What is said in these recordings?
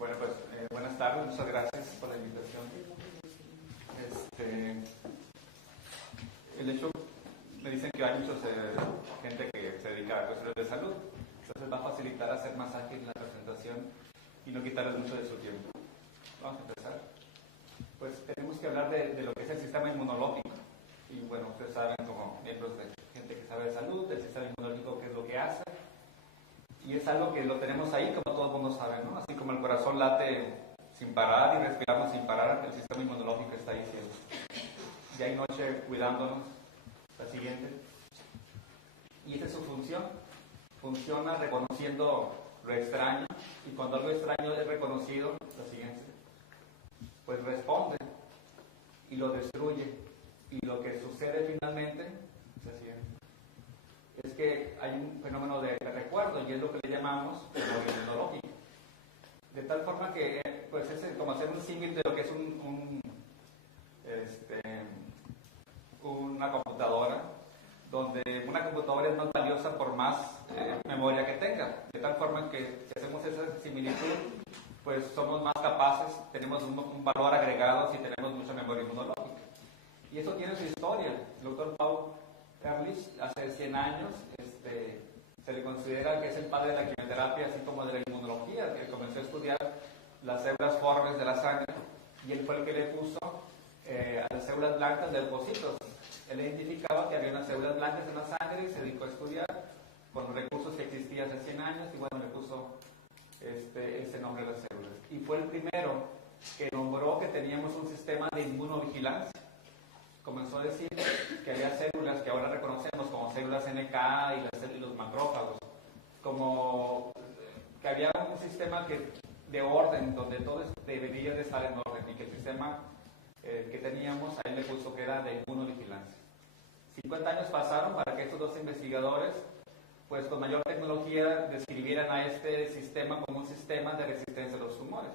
Bueno, pues buenas tardes, muchas gracias por la invitación. El hecho, me dicen que hay mucha gente que se dedica a cuestiones de salud, entonces va a facilitar hacer más ágil la presentación y no quitarles mucho de su tiempo. Vamos a empezar. Pues tenemos que hablar de lo que es el sistema inmunológico. Y bueno, ustedes saben, como miembros de gente que sabe de salud, el sistema inmunológico, qué es lo que hace. Y es algo que lo tenemos ahí, como todo el mundo sabe, ¿no? Así como el corazón late sin parar y respiramos sin parar, el sistema inmunológico está ahí siempre. Día y noche cuidándonos. La siguiente. Y esa es su función. Funciona reconociendo lo extraño. Y cuando algo extraño es reconocido, la siguiente, pues responde y lo destruye. Y lo que sucede finalmente es la siguiente. Es que hay un fenómeno de recuerdo y es lo que le llamamos memoria inmunológica. De tal forma que pues es como hacer un símil de lo que es una computadora, donde una computadora es más valiosa por más memoria que tenga. De tal forma que si hacemos esa similitud, pues somos más capaces, tenemos un valor agregado si tenemos mucha memoria inmunológica. Y eso tiene su historia. El doctor Paul Ehrlich, hace 100 años, se le considera que es el padre de la quimioterapia, así como de la inmunología, que comenzó a estudiar las células formes de la sangre, y él fue el que le puso a las células blancas leucocitos. Él identificaba que había unas células blancas en la sangre y se dedicó a estudiar con los recursos que existían hace 100 años, y bueno, le puso ese nombre a las células. Y fue el primero que nombró que teníamos un sistema de inmunovigilancia. Comenzó a decir que había células que ahora reconocemos como células NK y los macrófagos, como que había un sistema de orden donde todo debería de estar en orden, y que el sistema que teníamos, ahí le puso que era de inmunovigilancia. 50 años pasaron para que estos dos investigadores, pues con mayor tecnología, describieran a este sistema como un sistema de resistencia a los tumores.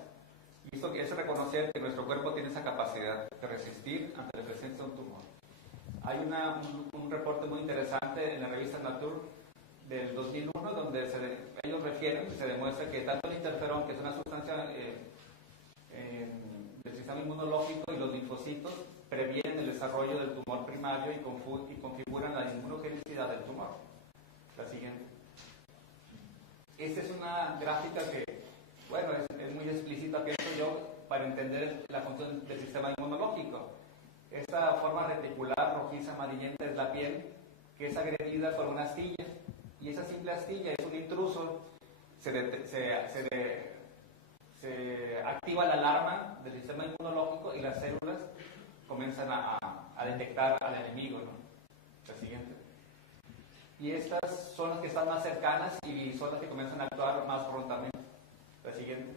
Y eso es reconocer que nuestro cuerpo tiene esa capacidad de resistir ante la presencia de un tumor. Hay un reporte muy interesante en la revista Nature del 2001, donde ellos refieren, se demuestra que tanto el interferón, que es una sustancia del sistema inmunológico, y los linfocitos previenen el desarrollo del tumor primario y configuran la inmunogenicidad del tumor. La siguiente. Esta es una gráfica que, bueno, es muy explícita, pienso yo, para entender la función del sistema inmunológico. Esta forma reticular, rojiza, amarillenta, es la piel, que es agredida por una astilla, y esa simple astilla es un intruso. Se activa la alarma del sistema inmunológico y las células comienzan a detectar al enemigo, ¿no? La siguiente. Y estas son las que están más cercanas y son las que comienzan a actuar más prontamente. La siguiente.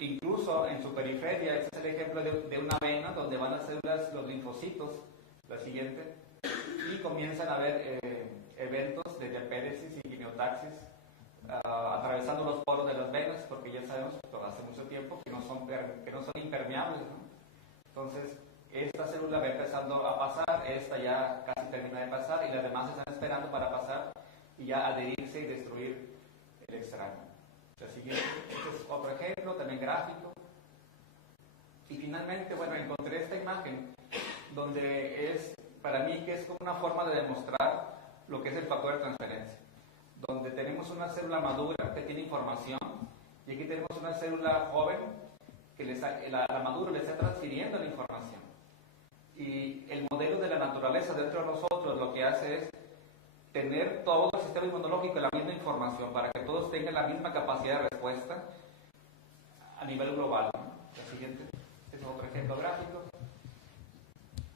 Incluso en su periferia, este es el ejemplo de una vena donde van las células, los linfocitos. La siguiente. Y comienzan a haber eventos de diapéresis y quimiotaxis atravesando los poros de las venas, porque ya sabemos hace mucho tiempo que no son impermeables, ¿no? Entonces, esta célula va empezando a pasar, esta ya casi termina de pasar, y las demás están esperando para pasar y ya adherirse y destruir el extraño. La siguiente, este es otro ejemplo, también gráfico. Y finalmente, bueno, encontré esta imagen donde es, para mí, que es como una forma de demostrar lo que es el factor de transferencia. Donde tenemos una célula madura que tiene información, y aquí tenemos una célula joven que la madura le está transfiriendo la información. Y el modelo de la naturaleza dentro de nosotros lo que hace es tener todo el sistema inmunológico la misma información para que todos tengan la misma capacidad de respuesta a nivel global, ¿no? La siguiente, este es otro ejemplo gráfico.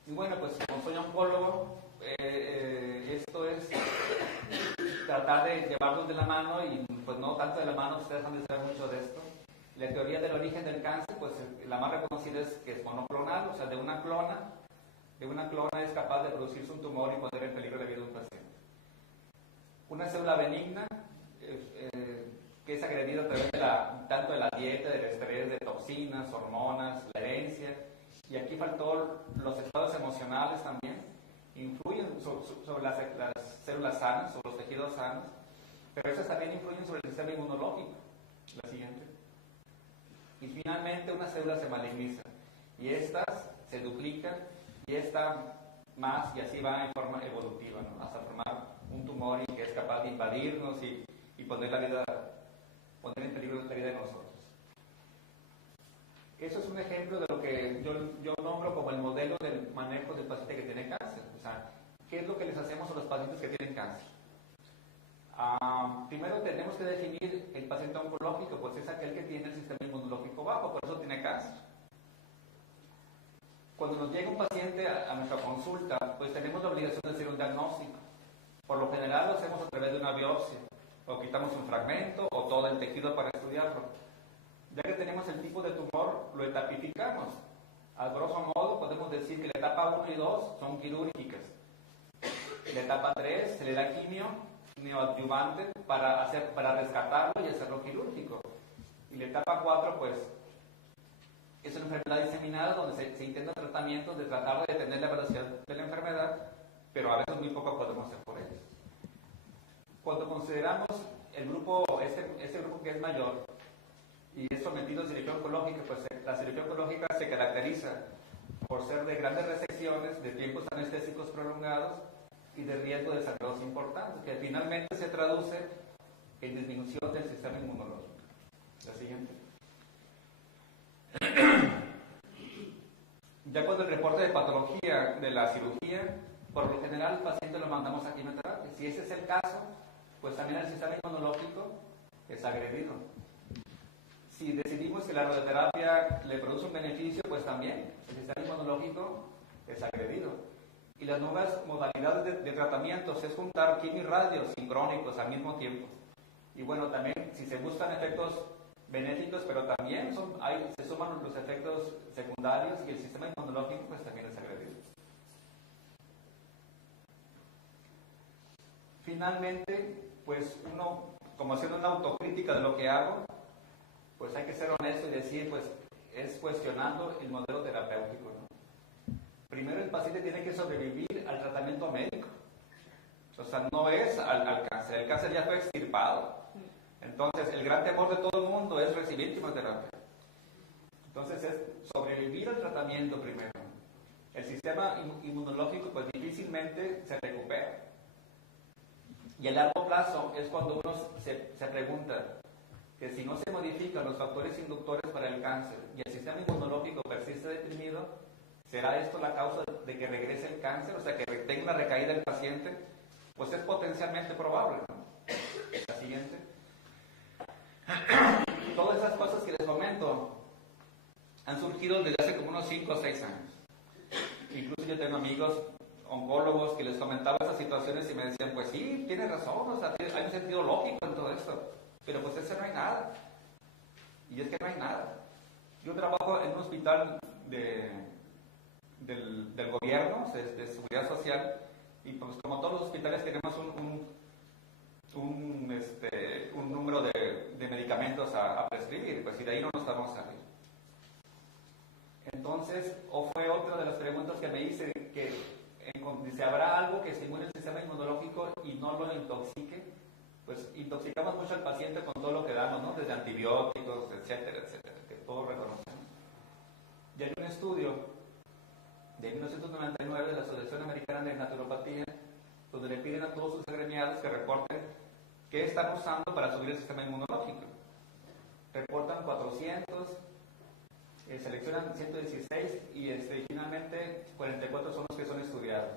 Y bueno, pues como soy oncólogo, esto es tratar de llevarlos de la mano, y pues no tanto de la mano, ustedes han de saber mucho de esto. La teoría del origen del cáncer, pues la más reconocida es que es monoclonal, o sea, de una clona es capaz de producirse un tumor y poner en peligro la vida de un paciente. Una célula benigna, que es agredida a través tanto de la dieta, del estrés, de toxinas, hormonas, la herencia, y aquí faltó los estados emocionales también, influyen sobre las células sanas, sobre los tejidos sanos, pero esas también influyen sobre el sistema inmunológico. La siguiente. y finalmente una célula se maligniza y estas se duplican y esta más y así va en forma evolutiva, ¿no? Hasta formar un tumor y que es capaz de invadirnos y poner en peligro la vida de nosotros. Eso es un ejemplo de lo que yo nombro como el modelo del manejo del paciente que tiene cáncer. O sea, ¿qué es lo que les hacemos a los pacientes que tienen cáncer? Primero tenemos que definir el paciente oncológico, pues es aquel que tiene el sistema inmunológico bajo, por eso tiene cáncer. Cuando nos llega un paciente a nuestra consulta, pues tenemos la obligación de hacer un diagnóstico. Por lo general lo hacemos a través de una biopsia, o quitamos un fragmento o todo el tejido para estudiarlo. Ya que tenemos el tipo de tumor, lo etapificamos. A grosso modo podemos decir que la etapa 1 y 2 son quirúrgicas. La etapa 3 se le da quimio neoadyuvante para rescatarlo y hacerlo quirúrgico. Y la etapa 4 pues es una enfermedad diseminada donde se intentan tratamientos de tratar de detener la velocidad de la enfermedad, pero a veces muy poco podemos hacer por ellos. Cuando consideramos el grupo, este grupo que es mayor y es sometido a cirugía oncológica, pues la cirugía oncológica se caracteriza por ser de grandes resecciones, de tiempos anestésicos prolongados y de riesgo de sangrados importantes, que finalmente se traduce en disminución del sistema inmunológico. La siguiente. Ya cuando el reporte de patología de la cirugía, por lo general el paciente lo mandamos a quimioterapia. Si ese es el caso, pues también el sistema inmunológico es agredido. Si decidimos que la radioterapia le produce un beneficio, pues también el sistema inmunológico es agredido. Y las nuevas modalidades de tratamientos es juntar quimio y radio sincrónicos al mismo tiempo. Y bueno, también si se buscan efectos benéficos, pero también se suman los efectos secundarios y el sistema inmunológico pues también es agredido. Finalmente, pues uno, como haciendo una autocrítica de lo que hago, pues hay que ser honesto y decir, pues es cuestionando el modelo terapéutico, ¿no? Primero el paciente tiene que sobrevivir al tratamiento médico. O sea, no es al cáncer. El cáncer ya fue extirpado. Entonces, el gran temor de todo el mundo es recibir quimioterapia. Entonces, es sobrevivir al tratamiento primero. El sistema inmunológico, pues difícilmente se recupera. Y a largo plazo es cuando uno se pregunta que si no se modifican los factores inductores para el cáncer y el sistema inmunológico persiste deprimido, ¿será esto la causa de que regrese el cáncer? O sea, que tenga una recaída el paciente. Pues es potencialmente probable, ¿no? La siguiente. Todas esas cosas que les comento han surgido desde hace como unos 5 o 6 años. Incluso yo tengo amigos oncólogos que les comentaba esas situaciones y me decían, pues sí, tienes razón, o sea, hay un sentido lógico en todo esto, pero pues ese no hay nada. Y es que no hay nada. Yo trabajo en un hospital del gobierno, de seguridad social, y pues como todos los hospitales tenemos un número de medicamentos a prescribir, pues y de ahí no nos vamos a salir. Entonces, fue otra de las preguntas que me hice, que si habrá algo que estimule el sistema inmunológico y no lo intoxique. Pues intoxicamos mucho al paciente con todo lo que damos, ¿no? Desde antibióticos, etcétera, etcétera, que todos reconocemos. Y hay un estudio de 1999 de la Asociación Americana de Naturopatía, donde le piden a todos sus agremiados que reporten qué están usando para subir el sistema inmunológico. Reportan 400, seleccionan 116 y finalmente 44 son los que son estudiados.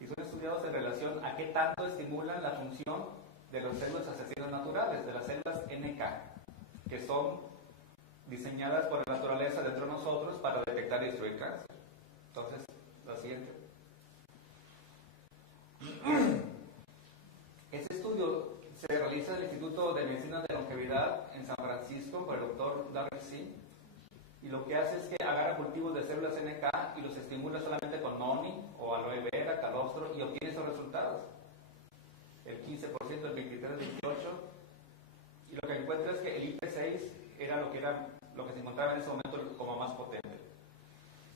Y son estudiados en relación a qué tanto estimulan la función de las células asesinas naturales, de las células NK, que son diseñadas por la naturaleza dentro de nosotros para detectar y destruir cáncer. Entonces, la siguiente. Este estudio se realiza en el Instituto de Medicina de Longevidad en San Francisco por el doctor Darrell C. Y lo que hace es que agarra cultivos de células NK y los estimula solamente con noni o aloe vera, calostro y obtiene esos resultados. El 15%, el 23%, el 18%. Y lo que encuentra es que el IP6 era lo que se encontraba en ese momento como más potente.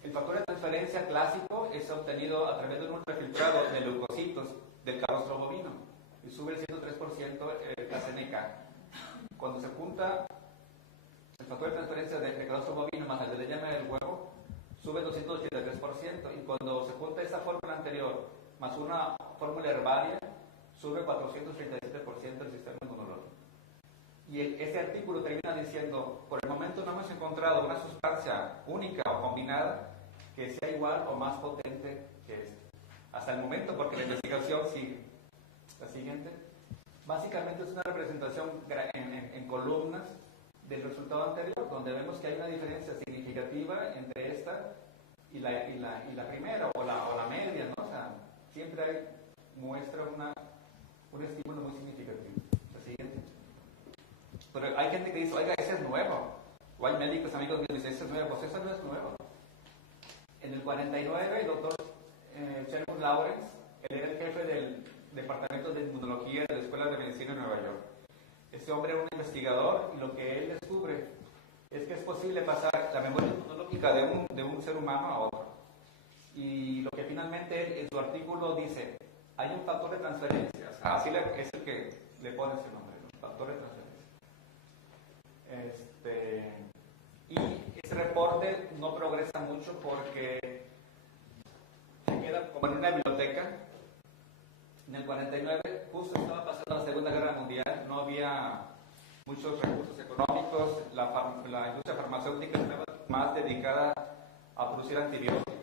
El factor de transferencia clásico es obtenido a través de un ultrafiltrado de leucocitos del calostro bovino y sube el 103% el CNK. Cuando se junta el factor de transferencia de calostro bovino más el de la yema del huevo sube 283%, y cuando se junta esa fórmula anterior más una fórmula herbaria, sube 437% el sistema inmunológico. Y ese artículo termina diciendo, por el momento no hemos encontrado una sustancia única o combinada que sea igual o más potente que esta. Hasta el momento, porque la investigación sigue. La siguiente. Básicamente es una representación en columnas del resultado anterior, donde vemos que hay una diferencia significativa entre esta y la primera, o la media, ¿no? O sea, siempre muestra un estímulo muy significativo. La siguiente. Pero hay gente que dice, oiga, ese es nuevo. O hay médicos amigos que dicen, ese es nuevo. Pues ese no es nuevo. En el 49, el doctor Sherwood Lawrence, él era el jefe del Departamento de Inmunología de la Escuela de Medicina de Nueva York. Este hombre era un investigador, y lo que él descubre es que es posible pasar la memoria inmunológica de un ser humano a otro. Y lo que finalmente él en su artículo dice, hay un factor de transferencia. Así es el que le pone ese nombre, ¿no? Factor de transferencia. Y ese reporte no progresa mucho porque se queda como en una biblioteca. En el 49 justo estaba pasando la Segunda Guerra Mundial, no había muchos recursos económicos, la industria farmacéutica estaba más dedicada a producir antibióticos,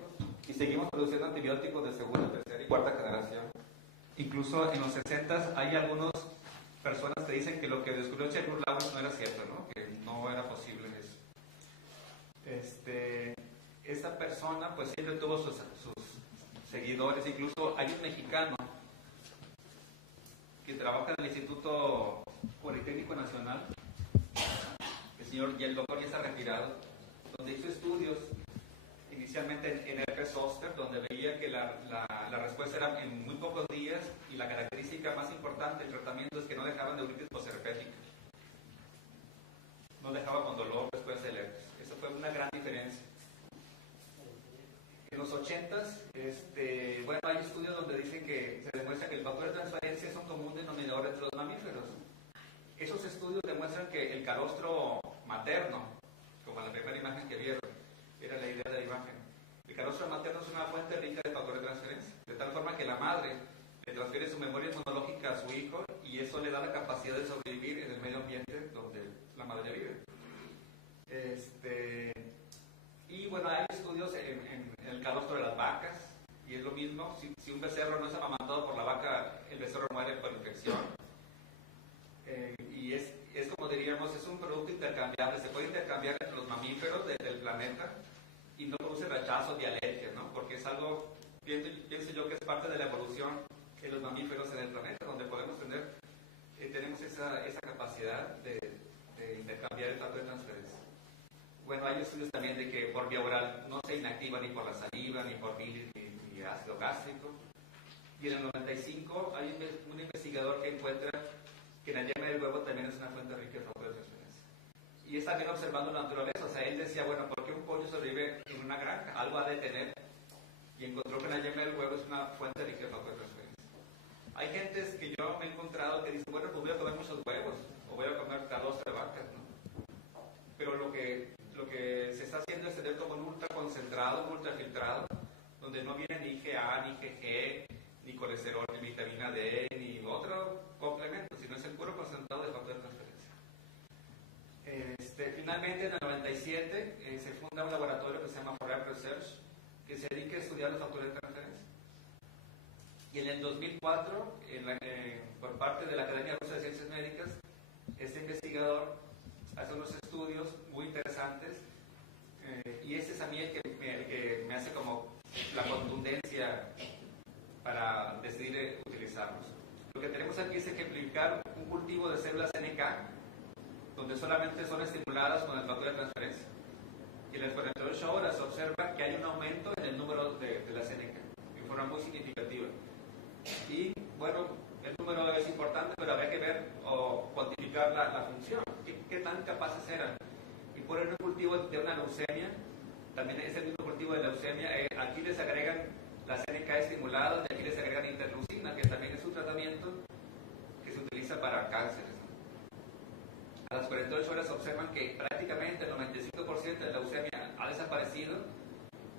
y seguimos produciendo antibióticos de segunda, tercera y cuarta generación. Incluso en los 60 hay algunas personas que dicen que lo que descubrió Sherwood Lawrence no era cierto, ¿no? Que no era posible eso. Esta persona pues siempre tuvo sus seguidores. Incluso hay un mexicano que trabaja en el Instituto Politécnico Nacional, el señor, y el doctor ya está retirado, donde hizo estudios inicialmente en herpes zóster, donde veía que la respuesta era en muy pocos días, y la característica más importante del tratamiento es que no dejaban neuritis posherpética, no dejaba con dolor después del herpes. Eso fue una gran diferencia. En los 80s, bueno, hay estudios donde dicen que se demuestra que el factor de transferencia es un común denominador entre los mamíferos. Esos estudios demuestran que el calostro materno, como en la primera imagen que vieron, era la idea de la imagen. El calostro materno es una fuente rica de factor de transferencia, de tal forma que la madre le transfiere su memoria inmunológica a su hijo, y eso le da la capacidad de sobrevivir en el medio ambiente donde la madre vive. Y bueno, hay estudios en el calostro de las vacas, y es lo mismo. Si un becerro no es amamantado por la vaca, el becerro muere por infección. Y es como diríamos, es un producto intercambiable, se puede intercambiar entre los mamíferos del planeta, y no produce rechazos ni alergias, ¿no? Porque es algo, pienso yo, que es parte de la evolución de los mamíferos en el planeta, donde podemos tenemos esa capacidad de intercambiar el factor de transferencia. Bueno, hay estudios también de que por vía oral no se inactiva ni por la saliva, ni por bilis, ni ácido gástrico. Y en el 95 hay un investigador que encuentra que la yema del huevo también es una fuente rica de factor de transferencia. Y es también observando la naturaleza. O sea, él decía, bueno, ¿por qué un pollo sobrevive en una granja? Algo ha de tener. Y encontró que la yema del huevo es una fuente rica de factor de transferencia. Hay gentes que yo me he encontrado que dicen, bueno, pues voy a comer muchos huevos, o voy a comer calostro de vacas, ¿no? Pero lo que se está haciendo es tener como un ultra concentrado, un ultra filtrado, donde no viene ni IgA, ni IgG, ni colesterol, ni vitamina D, ni otro complemento, sino es el puro concentrado de factor de transferencia. Finalmente, en el 97 se funda un laboratorio que se llama Forever Research, que se dedica a estudiar los factores de transferencia. Y en el 2004, por parte de la Academia Rusa de Ciencias Médicas, este investigador hace unos estudios muy interesantes, y ese es a mí el que me hace como la contundencia para decidir utilizarlos. Lo que tenemos aquí es ejemplificar un cultivo de células NK, donde solamente son estimuladas con el factor de transferencia. Y en las 48 horas se observa que hay un aumento en el número de las NK, de forma muy significativa. Y bueno, el número es importante, pero habría que ver o cuantificar la función. ¿Qué tan capaces eran? Y por el cultivo de una leucemia, también es el mismo cultivo de leucemia, aquí les agregan las NK estimuladas, y aquí les agregan interleucina, que también es un tratamiento que se utiliza para cánceres, ¿no? a las 48 horas observan que prácticamente el 95% de la leucemia ha desaparecido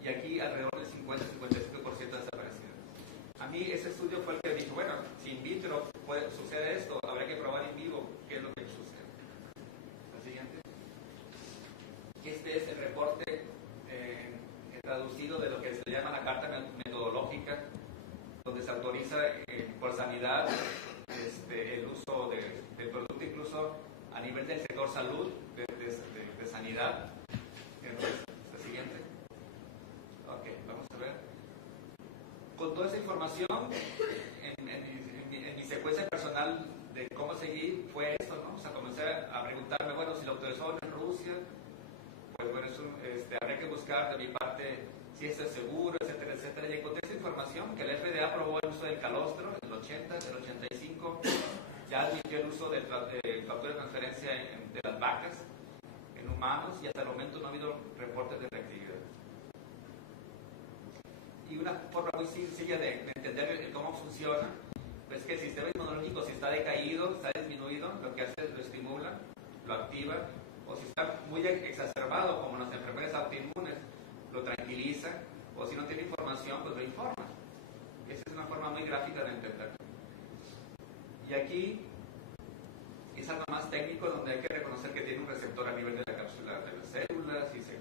y aquí alrededor del 50-55% ha desaparecido. A mí ese estudio fue el que dijo, bueno, si in vitro sucede esto, habrá que probar in vivo qué es lo que sucede. La siguiente. Este es el reporte traducido de lo que se llama la carta metodológica, donde se autoriza por sanidad el uso del producto, incluso a nivel del sector salud, de sanidad. Entonces, la siguiente. Ok, vamos a ver. Con toda esa información, en mi secuencia personal de cómo seguir fue esto, ¿no? O sea, comencé a preguntarme, bueno, si lo autorizó en Rusia, pues bueno, habría que buscar de mi parte si esto es seguro, etcétera, etcétera. Y encontré esa información que el FDA aprobó el uso del calostro en el 80, en el 85, ya admitió el uso del factor de transferencia de las vacas en humanos y hasta el momento no ha habido reportes de reactividad. Y una forma muy sencilla de entender cómo funciona es que el sistema inmunológico, si está decaído, está disminuido, lo que hace es lo estimula, lo activa, o si está muy exacerbado, como las enfermedades autoinmunes, lo tranquiliza, o si no tiene información, pues lo informa. Esa es una forma muy gráfica de entenderlo. Y aquí es algo más técnico, donde hay que reconocer que tiene un receptor a nivel de la cápsula de las células, y se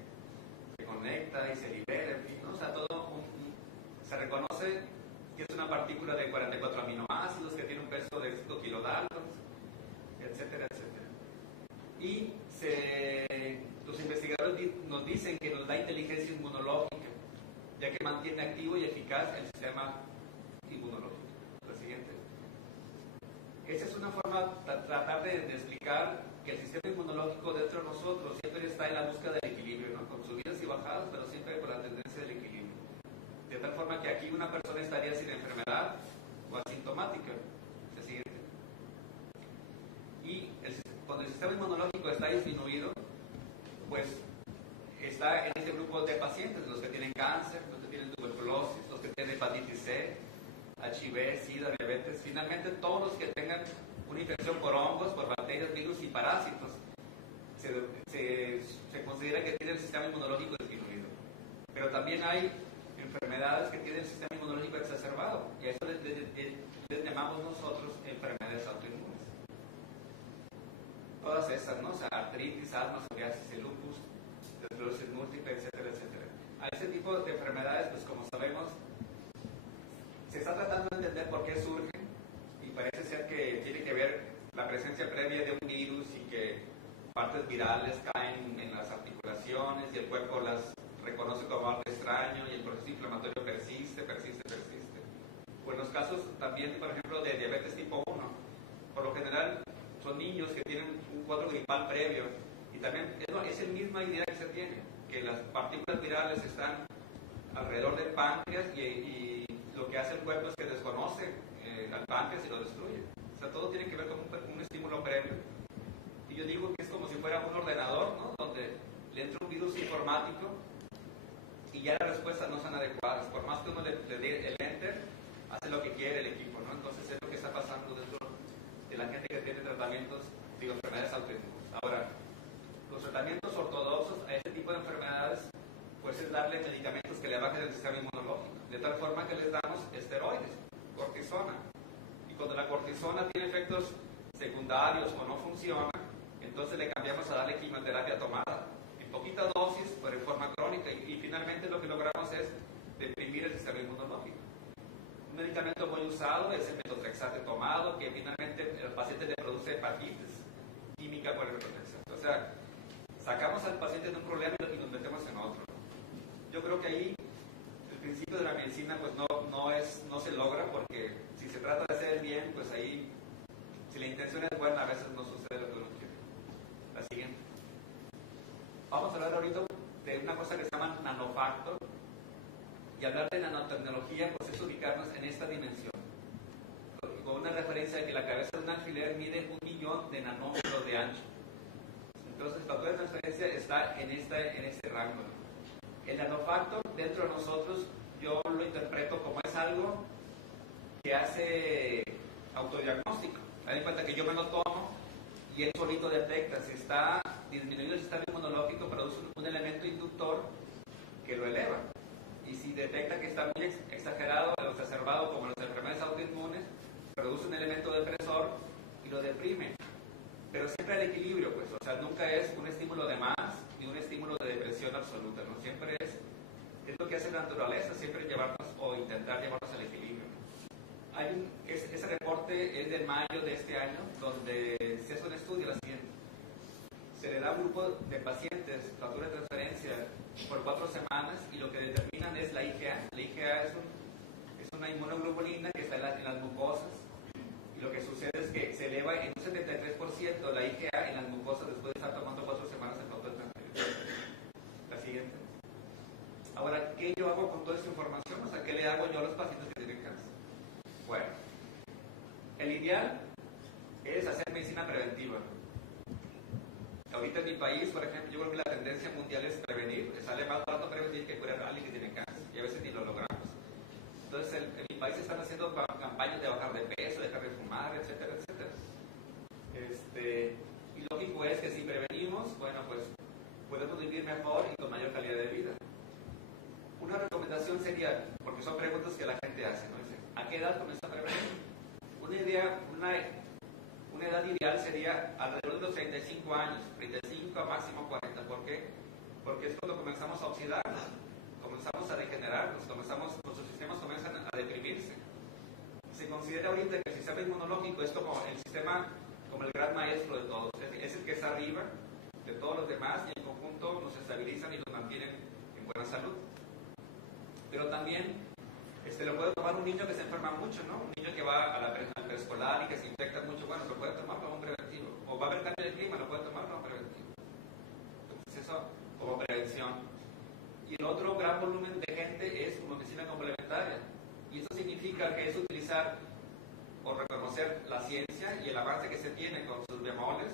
conecta y se libera, en fin, ¿no? O sea, se reconoce que es una partícula de 44 aminoácidos, que tiene un peso de 5 kilodaltons, etcétera, etcétera. Y los investigadores nos dicen que nos da inteligencia inmunológica, ya que mantiene activo y eficaz el sistema inmunológico. La siguiente. Esa es una forma de tratar de explicar que el sistema inmunológico dentro de nosotros siempre está en la búsqueda del equilibrio, ¿no? Con subidas y bajadas, pero siempre con la tendencia del equilibrio. De tal forma que aquí una persona estaría sin enfermedad o asintomática. La siguiente. Y cuando el sistema inmunológico está disminuido, pues está en este grupo de pacientes, los que tienen cáncer, los que tienen tuberculosis, los que tienen hepatitis C, HIV, SIDA, diabetes, finalmente todos los que tengan una infección por hongos, por bacterias, virus y parásitos, se considera que tienen el sistema inmunológico disminuido. Pero también hay enfermedades que tienen el sistema inmunológico exacerbado, y a eso les llamamos nosotros enfermedades autoinmunes. Todas esas, ¿no? O sea, artritis, asma, psoriasis, lupus, esclerosis múltiple, etcétera, etcétera. A ese tipo de enfermedades, pues como sabemos, se está tratando de entender por qué surgen, y parece ser que tiene que ver la presencia previa de un virus y que partes virales caen en las articulaciones y el cuerpo las reconoce como algo extraño y el proceso inflamatorio persiste. O en los casos también, por ejemplo, de diabetes tipo 1, por lo general son niños que tienen un cuadro gripal previo, y también es la misma idea que se tiene, que las partículas virales están alrededor del páncreas y lo que hace el cuerpo es que desconoce al páncreas y lo destruye. O sea, todo tiene que ver con un estímulo previo. Y yo digo que es como si fuera un ordenador, ¿no? Donde le entra un virus informático y ya las respuestas no son adecuadas. Por más que uno le dé el enter, hace lo que quiere el equipo, ¿no? Entonces es lo que está pasando dentro de la gente que tiene tratamientos de enfermedades autoinmunes. Ahora, los tratamientos ortodoxos a este tipo de enfermedades, pues es darle medicamentos que le bajen el sistema inmunológico, de tal forma que les damos esteroides, cortisona. Y cuando la cortisona tiene efectos secundarios o no funciona, entonces le cambiamos a darle quimioterapia tomada, en poquita dosis, pero en forma crónica, y finalmente lo que logramos es deprimir el sistema inmunológico. Un medicamento muy usado es el metotrexate tomado, que finalmente el paciente le produce hepatitis química por protección. O sea, sacamos al paciente de un problema y nos metemos en otro. Yo creo que ahí el principio de la medicina pues no se logra, porque si se trata de hacer el bien, pues ahí, si la intención es buena, a veces no sucede lo que uno quiere. La siguiente. Vamos a hablar ahorita de una cosa que se llama nanofactor, y hablar de nanotecnología pues es ubicarnos en esta dimensión, con una referencia de que la cabeza de un alfiler mide 1 millón de nanómetros de ancho. Entonces el factor de transferencia está en este rango. El nanofactor dentro de nosotros, yo lo interpreto como es algo que hace autodiagnóstico. Ten en cuenta que yo me lo tomo y él solito detecta si está disminuido el sistema inmunológico, produce un elemento inductor que lo eleva. Y si detecta que está muy exagerado o exacerbado, como las enfermedades autoinmunes, produce un elemento depresor y lo deprime. Pero siempre el equilibrio, pues, o sea, nunca es un estímulo de más ni un estímulo de depresión absoluta, ¿no? Siempre es lo que hace la naturaleza, siempre llevarnos o intentar llevarnos al equilibrio. Ese reporte es de mayo de este año, donde se hace un estudio la siguiente. Se le da a un grupo de pacientes factura de transferencia por 4 semanas y lo que determinan es la IgA. La IgA es una inmunoglobulina que está en las mucosas. Y lo que sucede es que se eleva en un 73% la IgA en las mucosas después de estar tomando 4 semanas de factura de transferencia. La siguiente. Ahora, ¿qué yo hago con toda esta información? O sea, ¿qué le hago yo a los pacientes que tienen cáncer? Bueno, el ideal es hacer medicina preventiva. Ahorita en mi país, por ejemplo, yo creo que la tendencia mundial es prevenir. Sale más barato prevenir que curar a alguien que tiene cáncer. Y a veces ni lo logramos. Entonces, en mi país se están haciendo campañas de bajar de peso, dejar de fumar, etcétera, etcétera. Y lógico es que si prevenimos, bueno, pues podemos vivir mejor y con mayor calidad de vida. Una recomendación sería, porque son preguntas que la gente hace, ¿no? Dice, ¿a qué edad comienza a prevenir? Una edad ideal sería alrededor de los 35 años, 35 a máximo 40. ¿Por qué? Porque es cuando comenzamos a oxidarnos, comenzamos a degenerarnos, nuestros sistemas comienzan a deprimirse. Se considera ahorita que el sistema inmunológico es como el sistema, como el gran maestro de todos, es el que está arriba de todos los demás y en conjunto nos estabilizan y nos mantienen en buena salud. Pero también lo puede tomar un niño que se enferma mucho, ¿no? Un niño que va al preescolar y que se infecta mucho, bueno, lo puede tomar como un preventivo. O va a haber cambio de clima, lo puede tomar como preventivo. Entonces eso como prevención. Y el otro gran volumen de gente es como medicina complementaria. Y eso significa que es utilizar o reconocer la ciencia y el avance que se tiene con sus bemoles,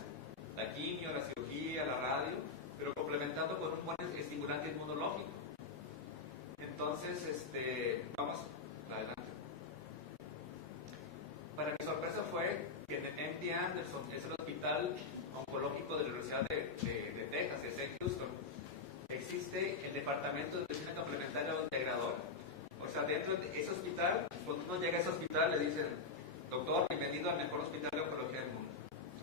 la quimio, la cirugía, la radio, pero complementando con un buen estimulante inmunológico. Entonces, vamos adelante. Para mi sorpresa fue que en MD Anderson, es el hospital oncológico de la Universidad de Texas, es en Houston, existe el departamento de medicina complementaria o integradora. O sea, dentro de ese hospital, cuando uno llega a ese hospital, le dicen, doctor, bienvenido al mejor hospital de oncología del mundo.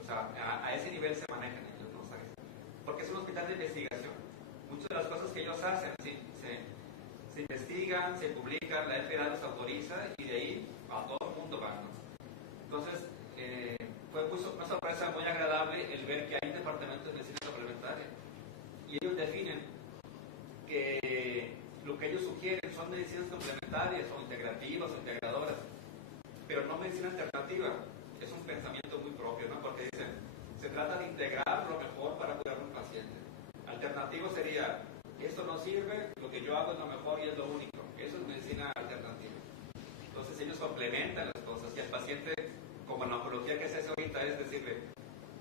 O sea, a ese nivel se manejan ellos, ¿no? Porque es un hospital de investigación. Muchas de las cosas que ellos hacen, se investigan, se publican, la FDA los autoriza y de ahí a todo el mundo van. Entonces, fue una sorpresa muy agradable el ver que hay un departamento de medicina complementaria y ellos definen que lo que ellos sugieren son medicinas complementarias o integrativas o integradoras, pero no medicina alternativa. Es un pensamiento muy propio, ¿no? Porque dicen, se trata de integrar lo mejor para curar a un paciente. Alternativo sería, esto no sirve, lo que yo hago es lo mejor y es lo único. Eso es medicina alternativa. Entonces ellos complementan las cosas y al paciente, como en la oncología que se hace ahorita, es decirle,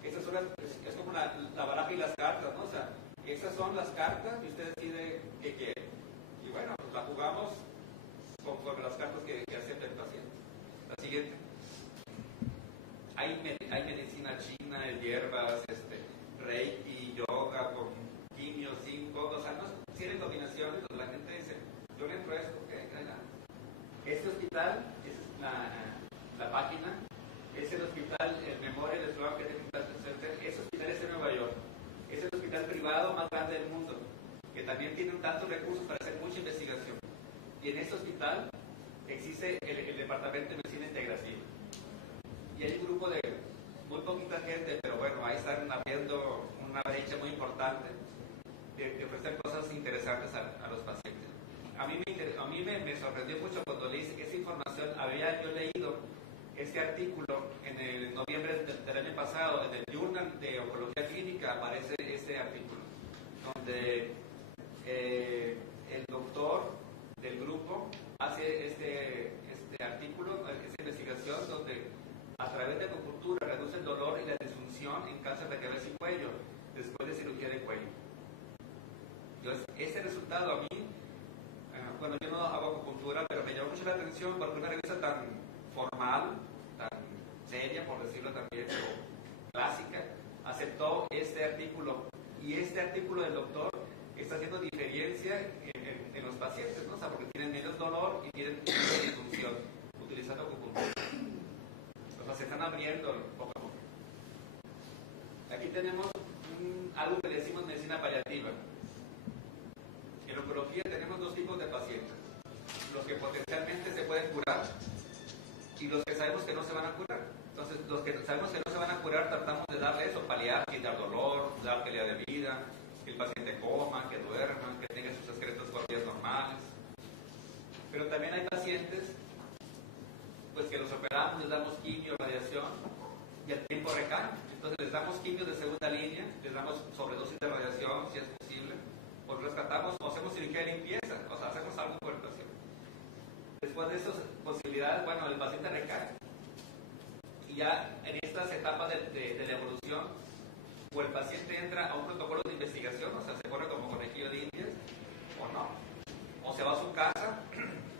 es como la baraja y las cartas, ¿no? O sea, esas son las cartas y usted decide qué quiere. Y bueno, pues la jugamos conforme las cartas que acepta el paciente. La siguiente. Hay medicina china, hierbas, reiki, yoga, con quimio, zinc, o sea, no tienen combinaciones, la gente dice, yo le entro esto, este hospital, esa es la página, es el hospital, el Memorial Sloan Kettering Cancer Center, ese hospital es en Nueva York, es el hospital privado más grande del mundo, que también tiene tantos recursos para hacer mucha investigación. Y en este hospital existe el departamento de medicina integrativa. Y hay un grupo de muy poquita gente, pero bueno, ahí están abriendo una brecha muy importante de ofrecer cosas interesantes a los pacientes. A mí me sorprendió mucho cuando leí esa información. Había yo leído este artículo en el noviembre del año pasado, en el Journal de Oncología Clínica aparece este artículo, donde el doctor del grupo hace este artículo, esta investigación, donde a través de acupuntura reduce el dolor y la disfunción en cáncer de cabeza y cuello después de cirugía de cuello. Entonces, ese resultado a mí, bueno, yo no hago acupuntura, pero me llamó mucho la atención porque una revista tan formal, tan seria, por decirlo también, o clásica, aceptó este artículo, y este artículo del doctor está haciendo diferencia en los pacientes, ¿no? O sea, porque tienen menos dolor y tienen menos disfunción utilizando acupuntura. O sea, se están abriendo poco a poco. Aquí tenemos algo que le decimos medicina paliativa. En oncología tenemos dos tipos de pacientes: los que potencialmente se pueden curar y los que sabemos que no se van a curar. Entonces, los que sabemos que no se van a curar, tratamos de darle eso: paliar, quitar dolor, dar calidad de vida, que el paciente coma, que duerma, que tenga sus excretos por días normales. Pero también hay pacientes pues que los operamos, les damos quimio, radiación, y al tiempo recaen. Entonces les damos quimio de segunda línea, les damos sobredosis de radiación si es posible, o rescatamos o hacemos cirugía de limpieza, o sea, hacemos algo por el paciente. Después de esas posibilidades, bueno, el paciente recae. Y ya en estas etapas de la evolución, o el paciente entra a un protocolo de investigación, o sea, se pone como conejillo de indias, o no. O se va a su casa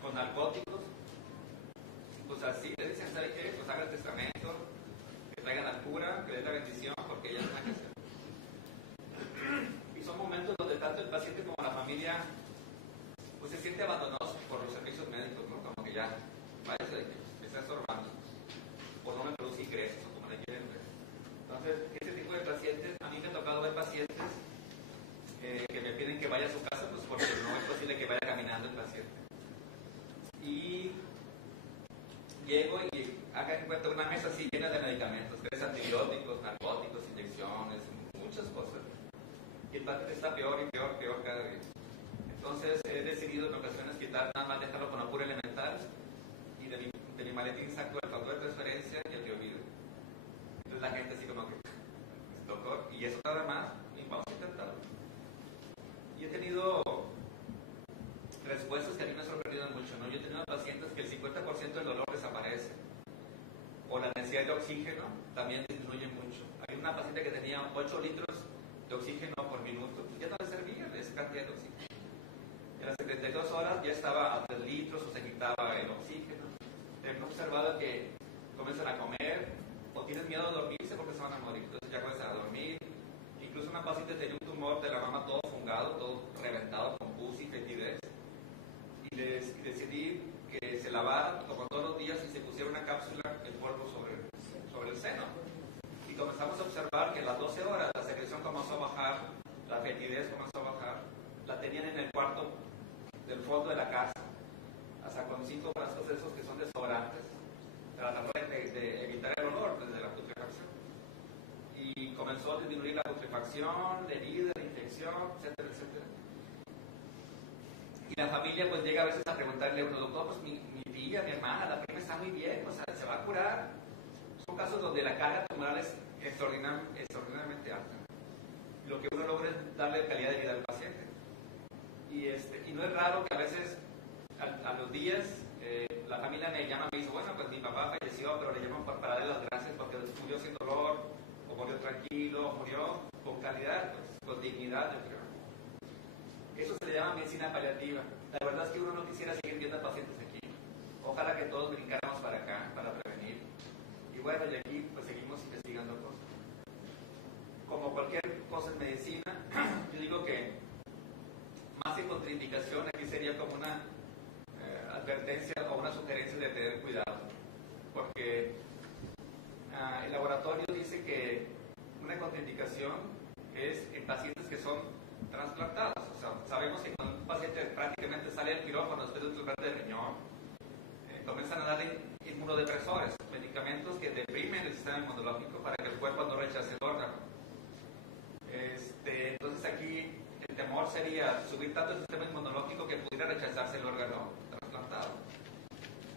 con narcóticos, pues así le dicen: ¿sabe qué? Pues haga el testamento, que traigan la cura, que den la bendición, porque ella no hay que hacer. Y son momentos donde tanto el paciente como la familia pues se siente abandonados por los servicios médicos, ¿no? Como que ya, váyase de que me está estorbando, o no me produce ingresos, o como le quieren ver. Entonces, este tipo de pacientes, a mí me ha tocado ver pacientes que me piden que vaya a su casa, pues porque no es posible que vaya caminando el paciente. Y llego y encuentro una mesa así llena de medicamentos: 3 antibióticos, narcóticos, inyecciones, muchas cosas. Y el paciente está peor y peor, peor cada día. Entonces he decidido en ocasiones quitar, nada más dejarlo con la pura elemental, y de mi maletín saco el factor de transferencia y el que olvido. Entonces la gente así como que, doctor, y eso nada más, y vamos a intentarlo. Y he tenido respuestas que a mí me han sorprendido mucho, ¿no? Yo he tenido pacientes que el 50% del dolor desaparece, o la necesidad de oxígeno también disminuye mucho. Hay una paciente que tenía 8 litros de oxígeno por minuto, ya no le servía esa cantidad de oxígeno. En las 72 horas ya estaba a 3 litros o se quitaba el oxígeno. Hemos observado que comienzan a comer o tienen miedo a dormirse porque se van a morir, entonces ya comienzan a dormir. Incluso una paciente tenía un tumor de la mama todo fungado, todo reventado con pus y fetidez, y decidí que se lavara como todos los días y se pusiera una cápsula de polvo sobre el seno. Y comenzamos a observar que a las 12 horas la secreción comenzó a bajar, la fetidez comenzó a bajar, la tenían en el cuarto del fondo de la casa, hasta con 5 frascos de esos que son desodorantes, tratando de evitar el olor desde la putrefacción. Y comenzó a disminuir la putrefacción, la herida, la infección, etcétera, etcétera. Y la familia pues llega a veces a preguntarle a uno: doctor, pues mi tía, mi hermana, la prima está muy bien, o sea, se va a curar. Son casos donde la carga tumoral es extraordinariamente alta. Lo que uno logra es darle calidad de vida al paciente. Y no es raro que a veces, a los días, la familia me llama y me dice: bueno, pues mi papá falleció, pero le llaman para darle las gracias porque murió sin dolor, o murió tranquilo, o murió con calidad, pues, con dignidad, yo creo. Eso se le llama medicina paliativa. La verdad es que uno no quisiera seguir viendo pacientes aquí. Ojalá que todos brincáramos para acá, para prevenir. Y bueno, y aquí pues seguimos investigando cosas. Como cualquier cosa en medicina, yo digo que más que contraindicación, aquí sería como una advertencia o una sugerencia de tener cuidado. Porque el laboratorio dice que una contraindicación es en pacientes que son trasplantados. O sea, sabemos que cuando un paciente prácticamente sale del quirófano después de un trasplante de riñón, comienzan a darle inmunodepresores, medicamentos que deprimen el sistema inmunológico para que el cuerpo no rechace el órgano. Entonces aquí el temor sería subir tanto el sistema inmunológico que pudiera rechazarse el órgano trasplantado.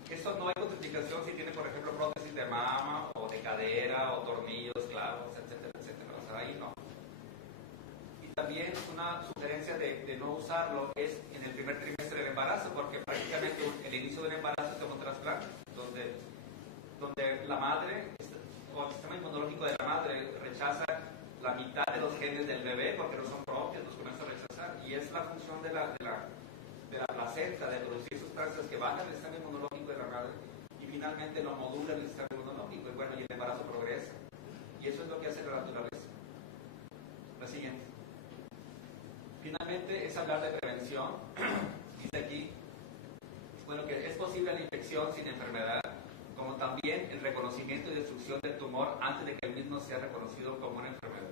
Eso no hay contraindicación si tiene, por ejemplo, prótesis de mama o de cadera o tornillos, clavos, etcétera, etcétera. O sea, ahí no. Y también una sugerencia de no usarlo es en el primer trimestre del embarazo, porque prácticamente el inicio del embarazo es como un trasplante, donde la madre o el sistema inmunológico de la madre rechaza la mitad de los genes del bebé porque no son propios, los comienza a rechazar. Y es la función de la placenta de producir sustancias que bajan el sistema inmunológico de la madre y finalmente lo modulan el sistema inmunológico. Y bueno, y el embarazo progresa. Y eso es lo que hace la naturaleza. La siguiente. Finalmente es hablar de prevención. Dice aquí, bueno, que es posible la infección sin enfermedad, como también el reconocimiento y destrucción del tumor antes de que el mismo sea reconocido como una enfermedad.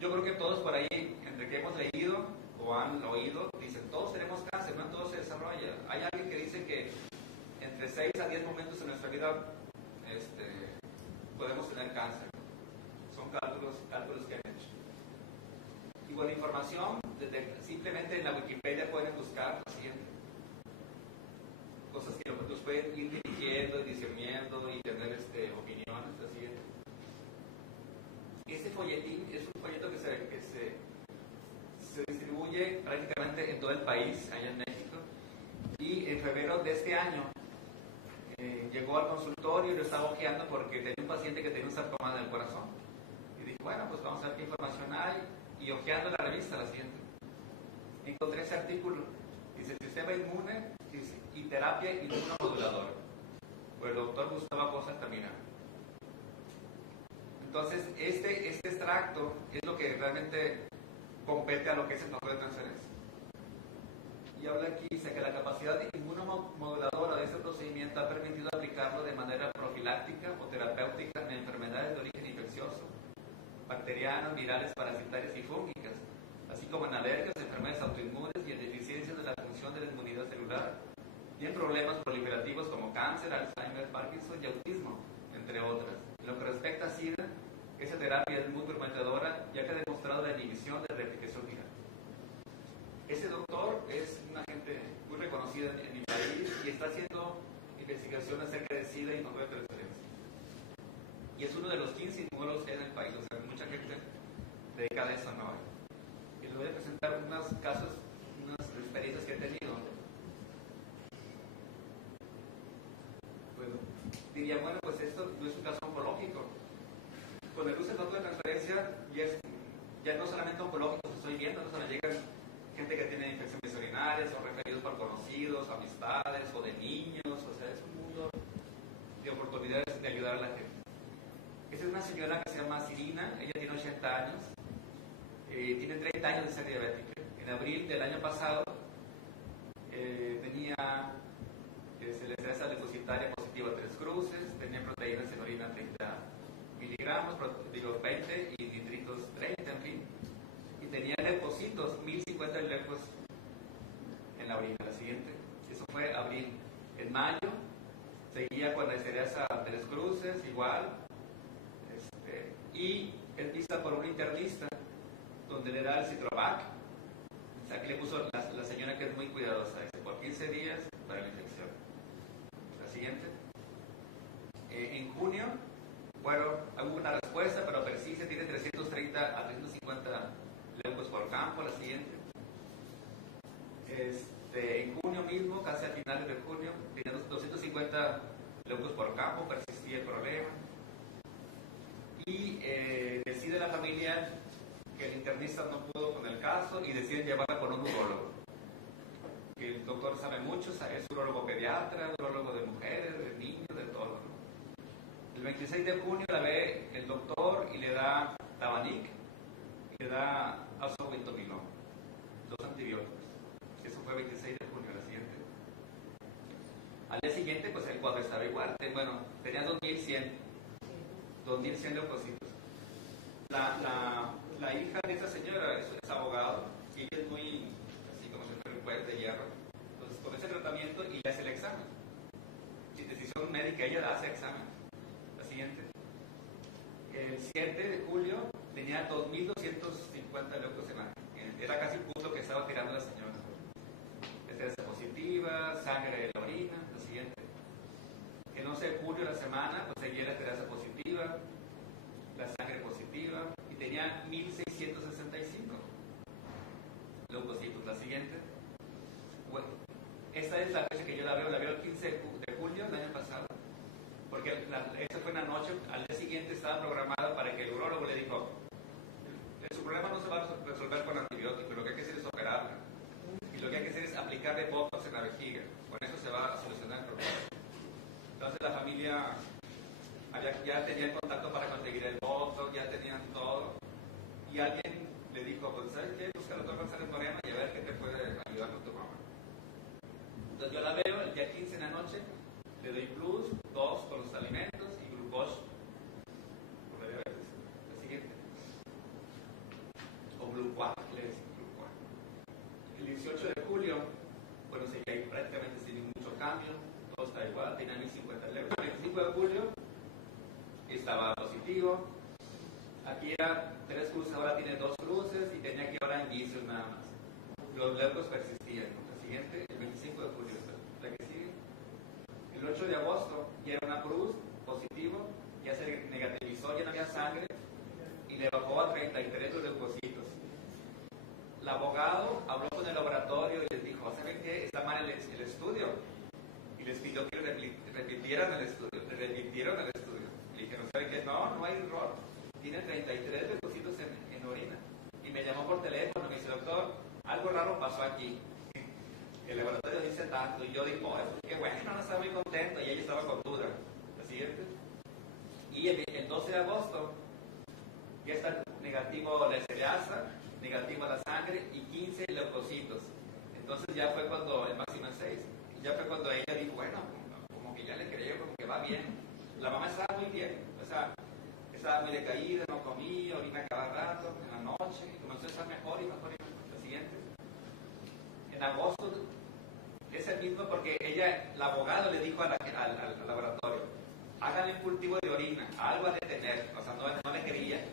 Yo creo que todos por ahí, entre que hemos leído o han oído, dicen, todos tenemos cáncer, no todo se desarrolla. Hay alguien que dice que entre 6 a 10 momentos en nuestra vida podemos tener cáncer. Son cálculos que han hecho. Y bueno, información, simplemente en la Wikipedia pueden buscar lo siguiente. Cosas que los pueden ir dirigiendo y discerniendo y tener opiniones, lo siguiente. Este folletín es un folleto que se distribuye prácticamente en todo el país, allá en México. Y en febrero de este año llegó al consultorio y lo estaba hojeando porque tenía un paciente que tenía un sarcoma del corazón. Y dije, bueno, pues vamos a ver qué información hay. Y hojeando la revista, la siguiente, encontré ese artículo. Dice, sistema inmune y terapia inmunomoduladora, por el doctor Gustavo Acosta Altamirano. Entonces, este extracto es lo que realmente compete a lo que es el factor de transferencia. Y habla aquí, dice que la capacidad inmunomoduladora de este procedimiento ha permitido aplicarlo de manera profiláctica o terapéutica en enfermedades de origen infeccioso, bacterianas, virales, parasitarias y fúngicas, así como en alergias, enfermedades autoinmunes y en deficiencias de la función de la inmunidad celular, y en problemas proliferativos como cáncer, Alzheimer, Parkinson y autismo, entre otras. En lo que respecta a SIDA, esa terapia es muy prometedora, ya que ha demostrado la inhibición de replicación viral. Ese doctor es una gente muy reconocida en mi país y está haciendo investigación acerca de SIDA y factor de transferencia. Y es uno de los 15 inmunólogos que hay en el país, o sea, mucha gente dedicada a eso no hay. Y les voy a presentar unos casos, unas experiencias que he tenido. Bueno, diría, bueno, pues esto no es un caso oncológico. Con el uso del factor de transferencia ya no solamente oncológicos estoy viendo, no solo llegan gente que tiene infecciones urinarias, son referidos por conocidos, amistades o de niños, o sea, es un mundo de oportunidades de ayudar a la gente. Esta es una señora que se llama Sirina, ella tiene 80 años, tiene 30 años de ser diabética. En abril del año pasado tenía celestasa depositaria positiva 3 cruces, tenía proteínas en orina 30 miligramos, 20 y nitritos 30, en fin. Y tenía leucocitos, 1050 leucos en la orina. La siguiente, eso fue abril. En mayo seguía con la esterasa 3 cruces, igual. Y él pisa por un internista donde le da el Citrovac. O sea, que le puso la señora, que es muy cuidadosa, dice, por 15 días para la infección. La siguiente. En junio, bueno, hubo una respuesta, pero persiste, tiene 330 a 350 leucos por campo. La siguiente. En junio mismo, casi a finales de junio, tenía 250 leucos por campo, persistía el problema. Y decide la familia que el internista no pudo con el caso y deciden llevarla con un urólogo. El doctor sabe mucho, es urólogo pediatra, urólogo de mujeres, de niños, de todo, ¿no? El 26 de junio la ve el doctor y le da Tabanic y le da azoguantobilol, 2 antibióticos. Eso fue el 26 de junio. La siguiente. Al día siguiente, pues el cuadro estaba igual. Bueno, tenía 2100 leucocitos. La hija de esta señora es abogado y ella es muy, así como se puede, de hierro. Entonces, con ese tratamiento y le hace el examen. Sin decisión médica, ella hace examen. La siguiente. El 7 de julio tenía 2250 leucos en la. Era casi un punto que estaba tirando la señora. Esterasa positiva, sangre de la orina. La siguiente. El 11 de julio de la semana, pues seguía la esterasa positiva, la sangre positiva, y tenía 1665 leucocitos. La siguiente. Bueno, esta es la fecha que yo la veo el 15 de julio del año pasado, porque esta fue una noche, al día siguiente estaba programada para que el urólogo le dijo, su problema no se va a resolver con antibióticos, lo que hay que hacer es operarla, y lo que hay que hacer es aplicarle botox en la vejiga, con eso se va a solucionar el problema. Entonces la familia ya tenían contacto para conseguir el voto, ya tenían todo. Y alguien le dijo, pues ¿sabes qué? Busca al doctor González Moreno y a ver qué te puede ayudar con tu mamá. Entonces yo la veo el día 15 en la noche, le doy plus, 2 con los alimentos y glucose por la diabetes. La siguiente. O glucoa, le decimos glucoa. El 18 de julio, bueno, seguía ahí prácticamente sin mucho cambio, todo está igual, tenía 1050 euros. El 25 de julio estaba positivo. Aquí era 3 cruces, ahora tiene 2 cruces y tenía que ahora indicios nada más. Los leucos persistían. La siguiente, el 25 de julio, la que sigue. El 8 de agosto ya era una cruz, positivo, ya se negativizó, ya no había sangre y le bajó a 33 los leucocitos. El abogado habló con el laboratorio y les dijo, ¿saben qué? Está mal el estudio. Y les pidió que repitieran el estudio. Le repitieron el estudio. Y dijeron, ¿saben qué? No hay error. Tiene 33 leucocitos en orina. Y me llamó por teléfono y me dice, doctor, algo raro pasó aquí. El laboratorio dice tanto. Y yo digo, qué bueno, no estaba muy contento. Y ella estaba con duda. La siguiente. Y el 12 de agosto ya está negativo la SLA, negativo la sangre y 15 leucocitos. Entonces ya fue cuando, el máximo es 6, ya fue cuando ella dijo, bueno, como que ya le creo, como que va bien. La mamá estaba muy bien, o sea, estaba muy decaída, no comía, orina cada rato, en la noche, y comenzó a estar mejor y mejor y mejor. La siguiente. En agosto es el mismo porque ella, el abogado le dijo al laboratorio, háganle un cultivo de orina, algo ha de tener, o sea, no le quería.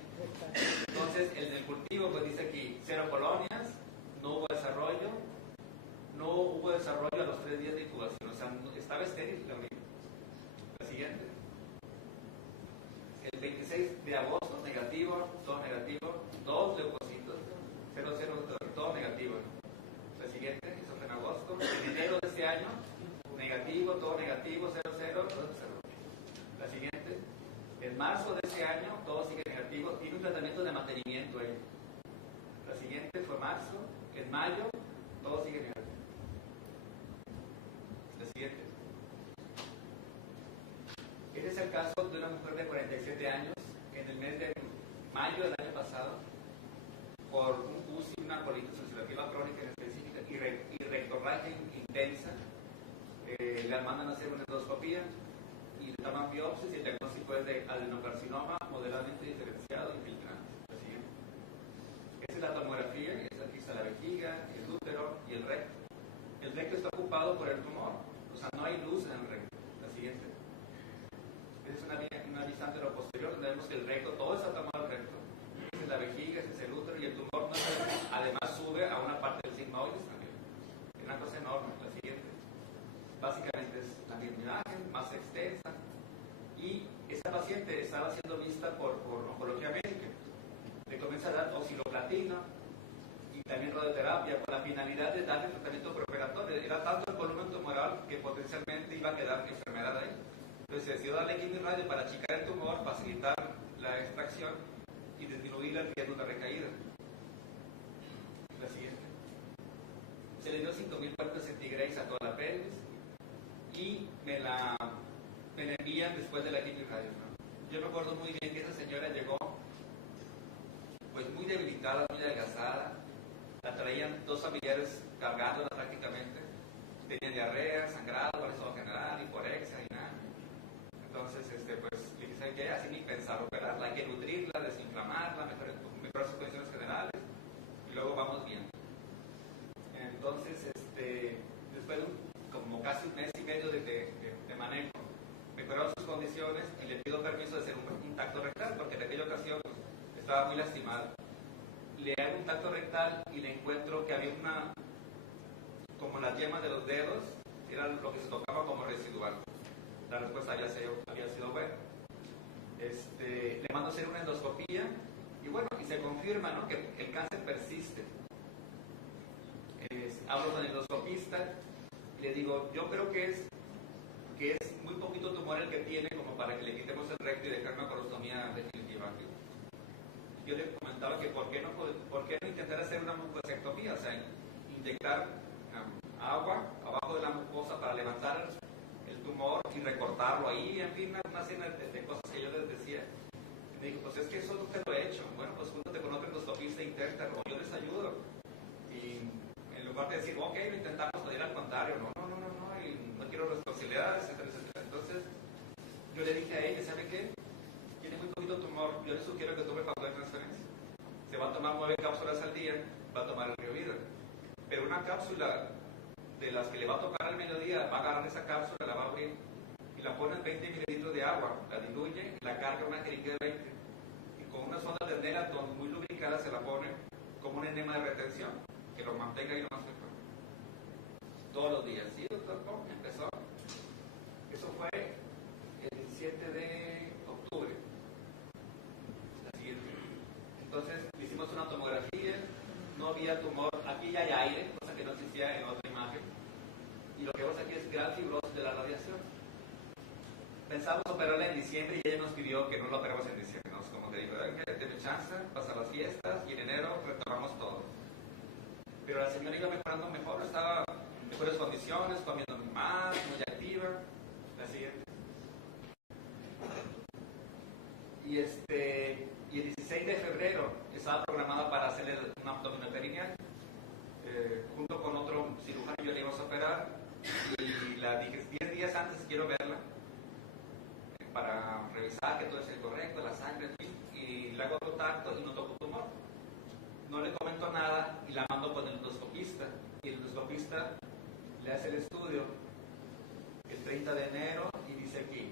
Entonces, en el cultivo, pues dice aquí, 0 colonias, no hubo desarrollo a los 3 días de incubación, o sea, estaba estéril la orina. La siguiente. El 26 de agosto, negativo, todo negativo, 2 leucocitos, 0, todo negativo. La siguiente, eso fue en agosto. En enero de este año, negativo, todo negativo, 0, todo 0. La siguiente. En marzo de ese año, todo sigue negativo. Tiene un tratamiento de mantenimiento ahí. La siguiente fue marzo. En mayo, todo sigue negativo. La siguiente. Este es el caso de una mujer de 47 años que en el mes de mayo del año pasado, por un UCI, una colitis ulcerativa crónica en específica y rectorragia intensa, le mandan a hacer una endoscopía y le toman biopsias y el diagnóstico es de adenocarcinoma moderadamente diferenciado y filtrante. La siguiente. Esta es la tomografía, aquí está la vejiga, el útero y el recto. El recto está ocupado por el tumor, o sea, no hay luz en el recto. La siguiente. Esta es una vista anteroposterior donde vemos que el recto, todo está tomado el recto. Esta es la vejiga, este es el útero y el tumor además sube a una parte del sigmoides también. Es una cosa enorme. La siguiente. Básicamente es la misma imagen, más extensa. Y esta paciente estaba siendo vista por oncología médica. Le comienza a dar oxiloplatino y también radioterapia con la finalidad de darle tratamiento preoperatorio. Era tanto el volumen tumoral que potencialmente iba a quedar enfermedad ahí. Entonces se decidió darle quimio y radio para achicar el tumor, facilitar la extracción y disminuir el riesgo de recaída. La siguiente. Se le dio 5.000 vueltas centígradas a toda la pelvis y me la envían después de la quimio y radio, ¿no? Yo me acuerdo muy bien que esa señora llegó pues muy debilitada, muy adelgazada, la traían 2 familiares cargándola prácticamente, tenía diarrea, sangrado, estado general, hiporexia y nada. Entonces, pues, le dije, ¿saben qué? Así ni pensar operarla, hay que nutrirla, desinflamarla, mejorar sus condiciones generales y luego vamos viendo. Entonces, después de como casi un mes y medio de manejo, mejoraron sus condiciones y le pido permiso de hacer un tacto rectal porque en aquella ocasión estaba muy lastimado. Le hago un tacto rectal y le encuentro que había como las yemas de los dedos, era lo que se tocaba como residual. La respuesta había sido buena. Le mando a hacer una endoscopía y bueno, y se confirma, ¿no?, que el cáncer persiste. Hablo con el endoscopista y le digo, yo creo que es muy poquito tumor el que tiene como para que le quitemos el recto y dejar una colostomía definitiva. Yo le comentaba que ¿por qué no intentar hacer una mucosectomía? O sea, inyectar agua abajo de la mucosa para levantar el tumor y recortarlo ahí, en fin, una serie de cosas que yo les decía. Y me dijo, pues es que eso nunca lo he hecho. Bueno, pues júntate con otro endoscopista interno, yo les ayudo. Y en lugar de decir, ok, lo intentamos, lo dirá al contrario, no, y no quiero responsabilidades, etcétera, etcétera. Entonces, yo le dije a ella, ¿sabe qué? Tiene muy poquito tumor, yo le sugiero que tome factor de transferencia. Se va a tomar 9 cápsulas al día, va a tomar el Riovida. Pero una cápsula de las que le va a tocar al mediodía, va a agarrar esa cápsula, la va a abrir y la pone en 20 mililitros de agua, la diluye y la carga en una jeringa de 20. Y con una sonda de Nelaton muy lubricada se la pone como un enema de retención, que lo mantenga ahí lo más mejor. Todos los días. Sí, doctor, ¿cómo empezó? Eso fue el 17 de octubre. La siguiente. Entonces hicimos una tomografía, no había tumor, aquí ya hay aire, cosa que no existía en otra imagen. Y lo que vemos aquí es gran fibrosis de la radiación. Pensamos operarla en diciembre y ella nos pidió que no lo operamos en diciembre. Nos como que dijo, denme chance, pasan las fiestas y en enero retomamos todo. Pero la señora iba mejorando mejor, estaba en mejores condiciones, comiendo más, muy activa. La siguiente. Y el 16 de febrero estaba programada para hacerle un abdominoperineal. Junto con otro cirujano yo le íbamos a operar y la dije 10 días antes quiero verla para revisar que todo es correcto, la sangre, y le hago contacto y no toco tumor. No le comento nada y la mando con el endoscopista y el endoscopista le hace el estudio el 30 de enero y dice aquí,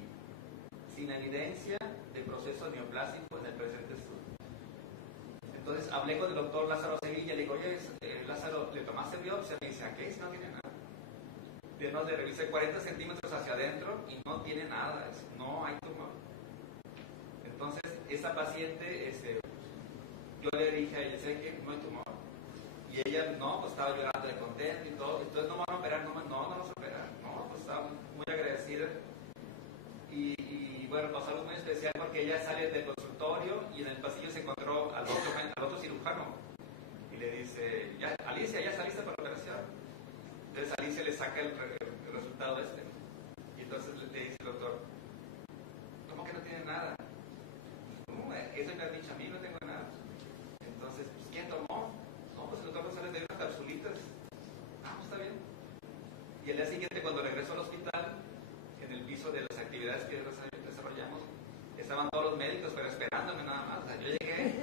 sin evidencia de proceso neoplásico en el presente estudio. Entonces hablé con el doctor Lázaro Sevilla y le digo, oye, Lázaro, ¿le tomaste biopsia? Me dice, ¿a qué? Si no tiene nada. Le revisé 40 centímetros hacia adentro y no tiene nada, no hay tumor. Entonces, esa paciente, yo le dije a ella, sé que no hay tumor. Y ella, no, pues estaba llorando de contento y todo. Entonces, no me van a operar, no vamos a operar. No, pues estaba muy agradecida. Y bueno, pasó algo muy especial porque ella sale del consultorio y en el pasillo se encontró al otro cirujano. Y le dice, Alicia, ¿ya saliste para la operación? Entonces Alicia le saca el resultado y entonces le dice el doctor, ¿cómo que no tiene nada? ¿Cómo? Eso me ha dicho a mí, no tengo nada. Entonces, pues, ¿quién tomó? No, pues el doctor González le dio unas capsulitas. Ah, pues está bien. Y el día siguiente, cuando regreso al hospital, en el piso de las actividades que desarrollamos, estaban todos los médicos, pero esperándome nada más. O sea, yo llegué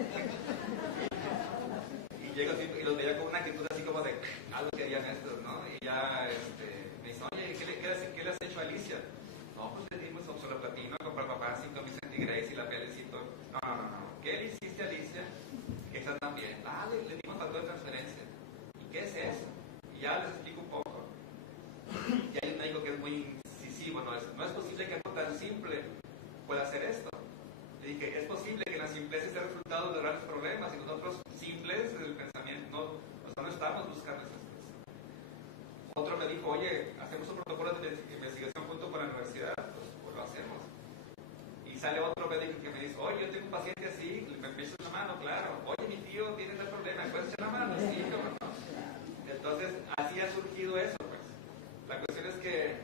y llego así, y los veía con una actitud así como de algo que harían estos, ¿no? Y ya me dice, oye, ¿qué le has hecho a Alicia? No, pues le dimos oxaloplatino, comprar papá 5,000 centigrays y la pelicito. No. ¿Qué le hiciste a Alicia? Que está también. Le dimos factor de transferencia. ¿Y qué es eso? Y ya les explico un poco. Y hay un médico que es muy incisivo, no es posible que algo tan simple pueda hacer esto. Le dije, es posible que la simpleza sea el resultado de grandes problemas y nosotros simples del pensamiento no estamos buscando esas cosas. Otro me dijo, oye, hacemos un protocolo de investigación junto con la universidad, pues lo hacemos. Y sale otro médico que me dice, oye, yo tengo un paciente así, me echas la mano, claro. Oye, mi tío tiene tal problema, ¿me puedes echar la mano? Sí, cómo no. Entonces, así ha surgido eso, pues. La cuestión es que,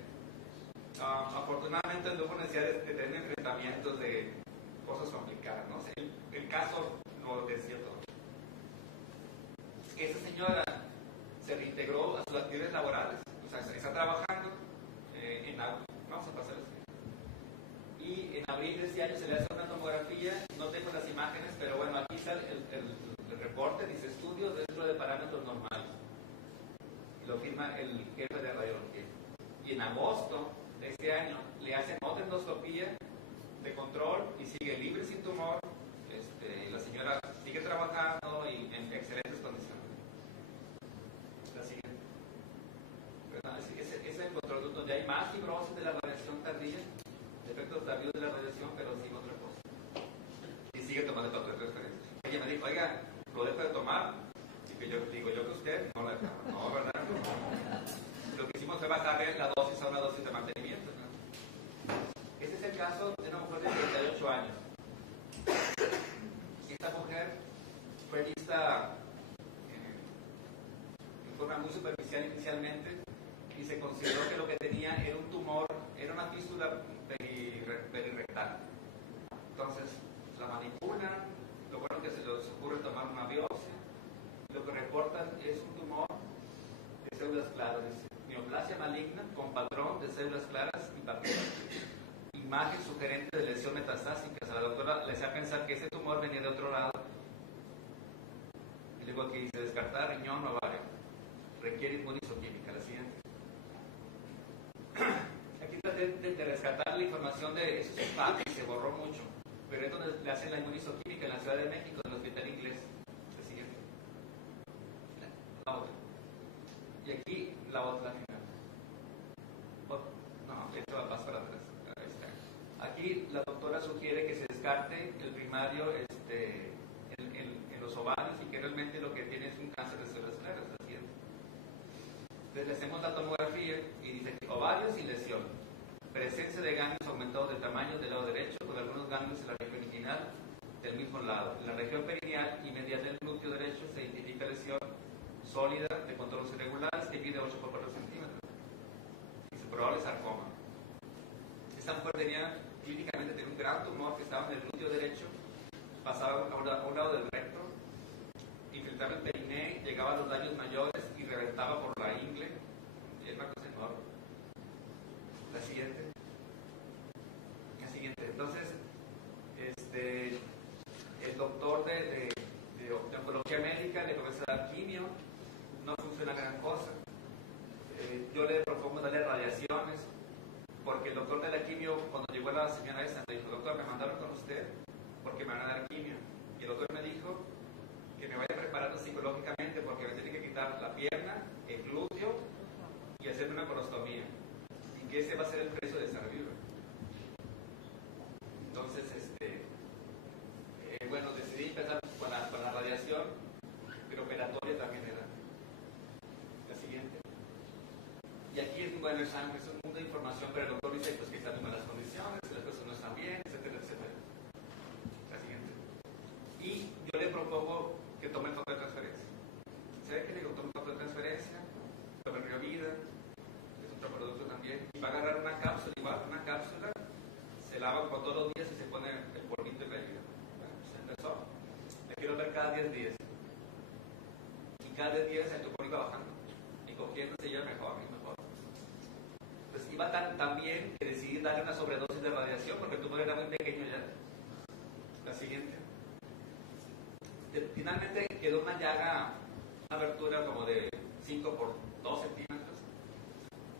afortunadamente, no hubo necesidad de tener enfrentamientos de cosas complicadas, ¿no? El caso lo decía todo. Esa señora se reintegró a sus actividades laborales, o sea, está trabajando en abril, vamos a pasar y en abril de este año se le hace una tomografía, no tengo las imágenes, pero bueno, aquí está el reporte, dice estudio dentro de parámetros normales, y lo firma el jefe de radiología. Y en agosto de este año le hacen otra endoscopía de control y sigue libre sin tumor, y la señora sigue trabajando y en excelentes condiciones. La siguiente. Es el control donde hay más fibrosis de la radiación tardía, efectos tardíos de la radiación, pero sin otra cosa. Y sigue tomando factor de transferencia. Ella me dijo, oiga, ¿lo dejo de tomar? Y que yo digo, yo que usted no lo dejaba. No, ¿verdad? No. Lo que hicimos fue bajarle la dosis a una dosis de mantenimiento, ¿no? Este es el caso de una mujer de 38 años. Esta mujer fue vista en forma muy superficial inicialmente y se consideró que lo que tenía era un tumor una fístula perirectal. Entonces, la manipulan, lo bueno que se les ocurre tomar una biopsia, lo que reportan es un tumor de células claras, neoplasia maligna con patrón de células claras y papila. Imagen sugerente de lesión metastásica. O sea, la doctora le hacía pensar que ese tumor venía de otro lado. Y luego aquí dice descartar riñón o ovario. Requiere inmunizoquímica. La siguiente. Aquí traté de rescatar la información de esos espacios y se borró mucho. Pero es donde le hacen la inmunizoquímica en la Ciudad de México, en el Hospital Inglés. La siguiente. La otra. Y aquí la otra final. No, esto va a pasar para atrás. Ahí está. Aquí la doctora sugiere que se descarte el primario en los ovarios y que realmente lo que tiene es un cáncer de células claras. La siguiente. Entonces le hacemos la tomografía y dice que ovarios y lesión. Presencia de ganglios aumentados de tamaño del lado derecho, con algunos ganglios en la región inguinal del mismo lado. En la región perineal y medial del glúteo derecho se identifica lesión sólida de contornos irregulares que mide 8 por 4 centímetros. Y su probable sarcoma. Esta mujer tenía clínicamente un gran tumor que estaba en el glúteo derecho, pasaba a un lado del recto, infiltraba el periné, llegaba a los daños mayores y reventaba por la ingle. Y es una cosa enorme. La siguiente. Entonces, el doctor de oncología médica le comienza a dar quimio, no funciona gran cosa. Yo le propongo darle radiaciones, porque el doctor de la quimio, cuando llegó la señora esa, me dijo, doctor, me mandaron con usted porque me van a dar quimio. Y el doctor me dijo que me vaya preparando psicológicamente porque me tiene que quitar la pierna, el glúteo y hacerme una colostomía. Y que ese va a ser el precio de estar vivo. Entonces, bueno, decidí empezar con la radiación, pero operatoria también era. La siguiente. Y aquí es bueno, es un mundo de información, pero el doctor dice pues, que están en malas condiciones, que las cosas no están bien, etcétera, etcétera. La siguiente. Y yo le propongo que tome foto de transferencia. ¿Se ve que le digo, tome foto de transferencia? Tome Río Vida, es otro producto también. Y va a agarrar una cápsula, igual, una cápsula, se lava todos los días y se pone el polvito de medida. Bueno, se empezó. Le quiero ver cada 10 días. Y cada 10 días el tumor iba bajando. Y cogiéndose ya mejor y mejor. Pues iba tan bien que decidí darle una sobredosis de radiación porque el tumor era muy pequeño ya. La siguiente. Finalmente quedó una llaga, una abertura como de 5 por 2 centímetros.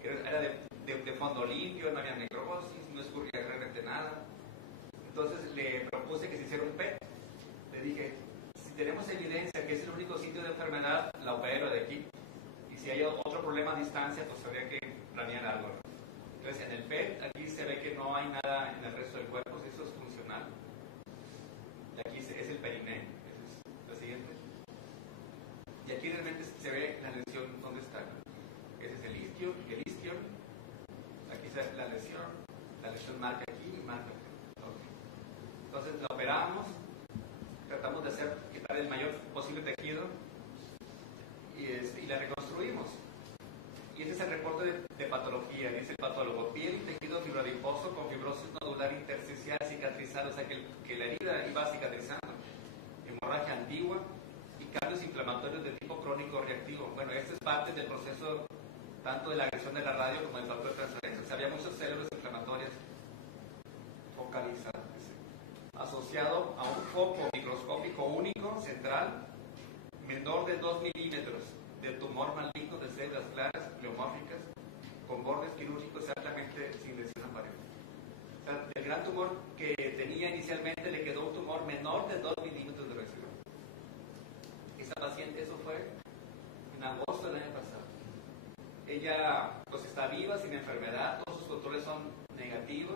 Era de fondo limpio, no había necrosis, no escurría realmente nada. Entonces le propuse que se hiciera un PET. Le dije, si tenemos evidencia que es el único sitio de enfermedad, la opero de aquí. Y si hay otro problema a distancia, pues habría que planear algo. Entonces en el PET, aquí se ve que no hay nada en el resto del cuerpo, eso es funcional. Y aquí es el periné, esa es la siguiente. Y aquí realmente se ve la lesión, ¿dónde está? Ese es el isquio, aquí está la lesión marca aquí y marca aquí. Okay. Entonces la operamos, tratamos de quitar el mayor posible tejido y la reconstruimos. Y este es el reporte de patología, dice el patólogo: piel y tejido fibrodiposo con fibrosis nodular intersticial cicatrizada, o sea que la herida iba cicatrizando, hemorragia antigua y cambios inflamatorios de tipo crónico reactivo. Bueno, esto es parte del proceso tanto de la agresión de la radio como del factor de transferencia. O sea, había muchas células inflamatorias focalizadas, asociado a un foco microscópico único, central, menor de 2 milímetros, de tumor maligno de células claras, pleomórficas, con bordes quirúrgicos ampliamente sin lesión aparente. O sea, del gran tumor que tenía inicialmente le quedó un tumor menor de 2 milímetros de residuo. Esa paciente, eso fue en agosto del año pasado. Ella pues está viva, sin enfermedad, todos sus controles son negativos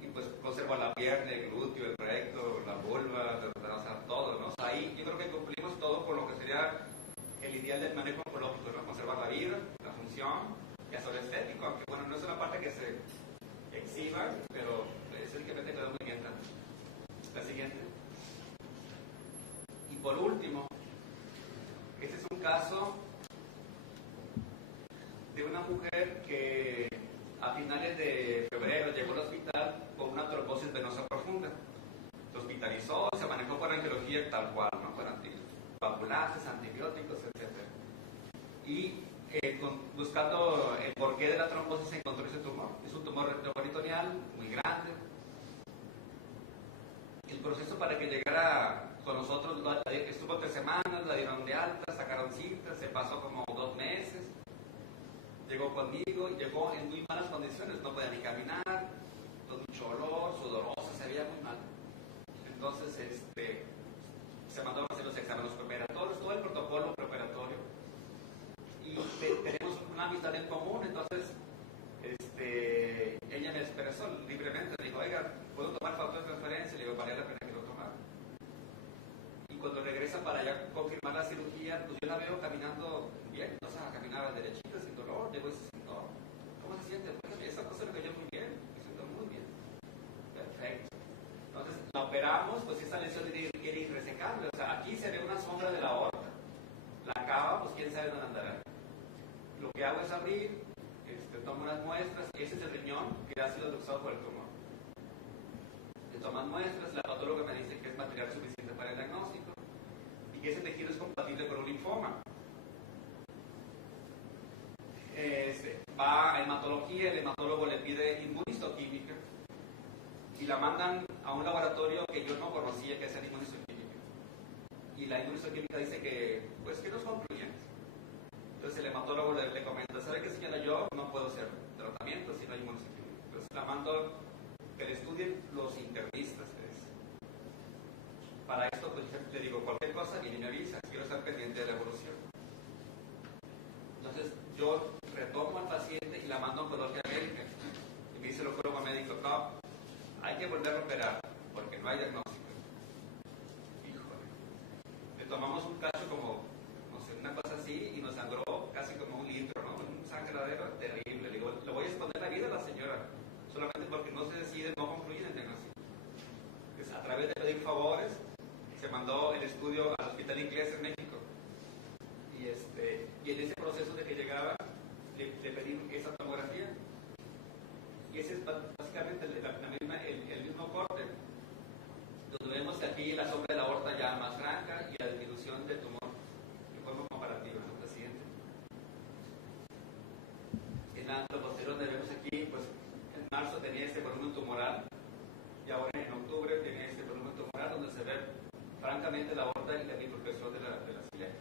y pues conserva la pierna, el glúteo, el recto, la vulva, o sea, todo, ¿no? O sea, ahí yo creo que cumplimos todo con lo que sería el ideal del manejo oncológico, ¿no? Conservar la vida, la función y hasta lo estético, aunque bueno, no es una parte que se exhiba, pero estéticamente quedó muy bien. La siguiente. Y por último, este es un caso de una mujer que a finales de febrero llegó al hospital con una trombosis venosa profunda. Se hospitalizó, se manejó por angiología tal cual, ¿no? Con anticoagulantes, antibióticos, etc. Y buscando el porqué de la trombosis se encontró ese tumor. Es un tumor retroperitoneal muy grande. El proceso para que llegara con nosotros estuvo 3 semanas, la dieron de alta, sacaron citas, se pasó como 2 meses. Llegó conmigo y llegó en muy malas condiciones, no podía ni caminar, con mucho olor, sudorosa, se veía muy mal. Entonces, se mandó a hacer los exámenes preparatorios, todo el protocolo preparatorio. Y tenemos una amistad en común, entonces ella me expresó libremente, me dijo, oiga, ¿puedo tomar factor de transferencia? Le digo, vale la pena que lo tomara. Y cuando regresa para ya confirmar la cirugía, pues yo la veo caminando bien, o sea, caminaba derechita, sin dolor, llegó y se sentó. ¿Cómo se siente? Pues esa cosa le cayó muy bien, me siento muy bien. Perfecto. Entonces, la operamos, pues esa lesión era irresecable, o sea, aquí se ve una sombra de la aorta. La cava, pues quién sabe dónde andará. Lo que hago es abrir, tomo unas muestras, ese es el riñón que ha sido luxado por el tumor. Le toman muestras, la patóloga me dice que es material suficiente para el diagnóstico y que ese tejido es compatible con un linfoma. Va a hematología, el hematólogo le pide inmunistoquímica y la mandan a un laboratorio que yo no conocía que es la inmunistoquímica. Y la inmunistoquímica dice que, pues, que no es concluyente. Entonces el hematólogo le comenta, ¿sabe qué, señora? Yo no puedo hacer tratamiento si no hay inmunistoquímica. Entonces la mando que le estudien los internistas. Para esto, pues, le digo, cualquier cosa, viene y me avisa, quiero estar pendiente de la evolución. Entonces yo retomo al paciente y la mando a oncología médica. Y me dice el oncólogo médico, no, hay que volver a operar, porque no hay diagnóstico. Híjole. Le tomamos un cacho como, no sé, una cosa así, y nos sangró casi como 1 litro, ¿no? Un sangradero terrible. Le digo, le voy a exponer la vida a la señora, solamente porque no se decide, no concluye en el diagnóstico. Entonces, a través de pedir favores, se mandó el estudio al Hospital Inglés en México. Y en ese proceso de que llegaba, le pedí esa tomografía. Y ese es básicamente el mismo corte. Donde vemos que aquí la sombra de la aorta ya más franca y la disminución del tumor de forma comparativa, ¿no? La siguiente. En lo posterior donde vemos aquí, pues en marzo tenía este volumen tumoral y ahora en octubre tiene este volumen tumoral donde se ve francamente la aorta y la bifurcación de la ciliax.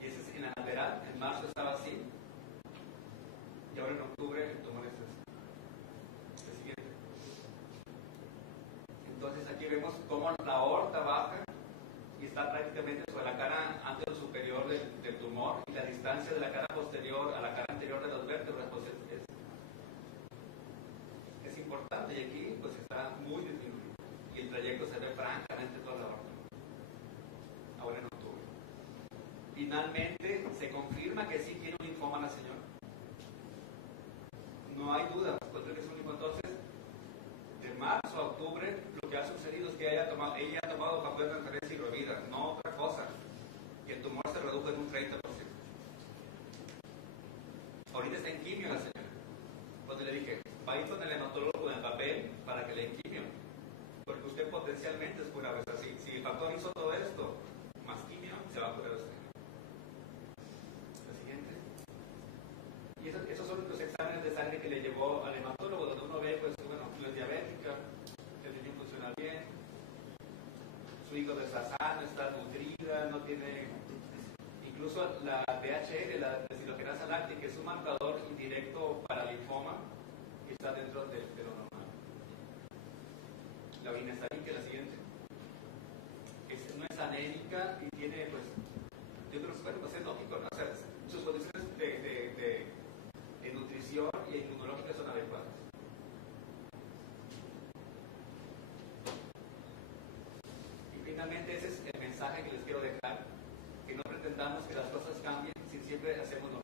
Y ese es en la lateral, en marzo estaba así y ahora en octubre el tumor es así. El siguiente. Entonces aquí vemos cómo la aorta baja y está prácticamente sobre la cara anterior superior del tumor y la distancia de la cara posterior a la cara anterior de las vértebras pues es importante y aquí pues está muy disminuido y el trayecto se ve francamente toda la aorta. Ahora en octubre. Finalmente se confirma que sí tiene un linfoma la señora. No hay duda, pues que es un linfoma. Entonces, de marzo a octubre, lo que ha sucedido es que ella ha tomado factor de transferencia y Rovida, no otra cosa. Y el tumor se redujo en un 30%. Ahorita está en quimio la señora. Cuando le dije, va a ir con el hematólogo con el papel para que le den quimio. Porque usted potencialmente es curable. O sea, si el factor hizo todo esto, más quimio, se va a curar usted. La siguiente. Y esos son los exámenes de sangre que le llevó al hematólogo, donde uno ve, pues, bueno, no es diabética, el riñón funciona bien, su hígado está sano, está nutrida, no tiene... Incluso la DHL, la deshidrogenasa láctea, que es un marcador indirecto para linfoma, está dentro de lo normal. La orina está bien, que es la siguiente. No es anémica y tiene, pues, yo creo que bueno, pues es lógico, ¿no? O sea, sus condiciones de nutrición y inmunológica son adecuadas. Y finalmente ese es el mensaje que les quiero dejar, que no pretendamos que las cosas cambien si siempre hacemos lo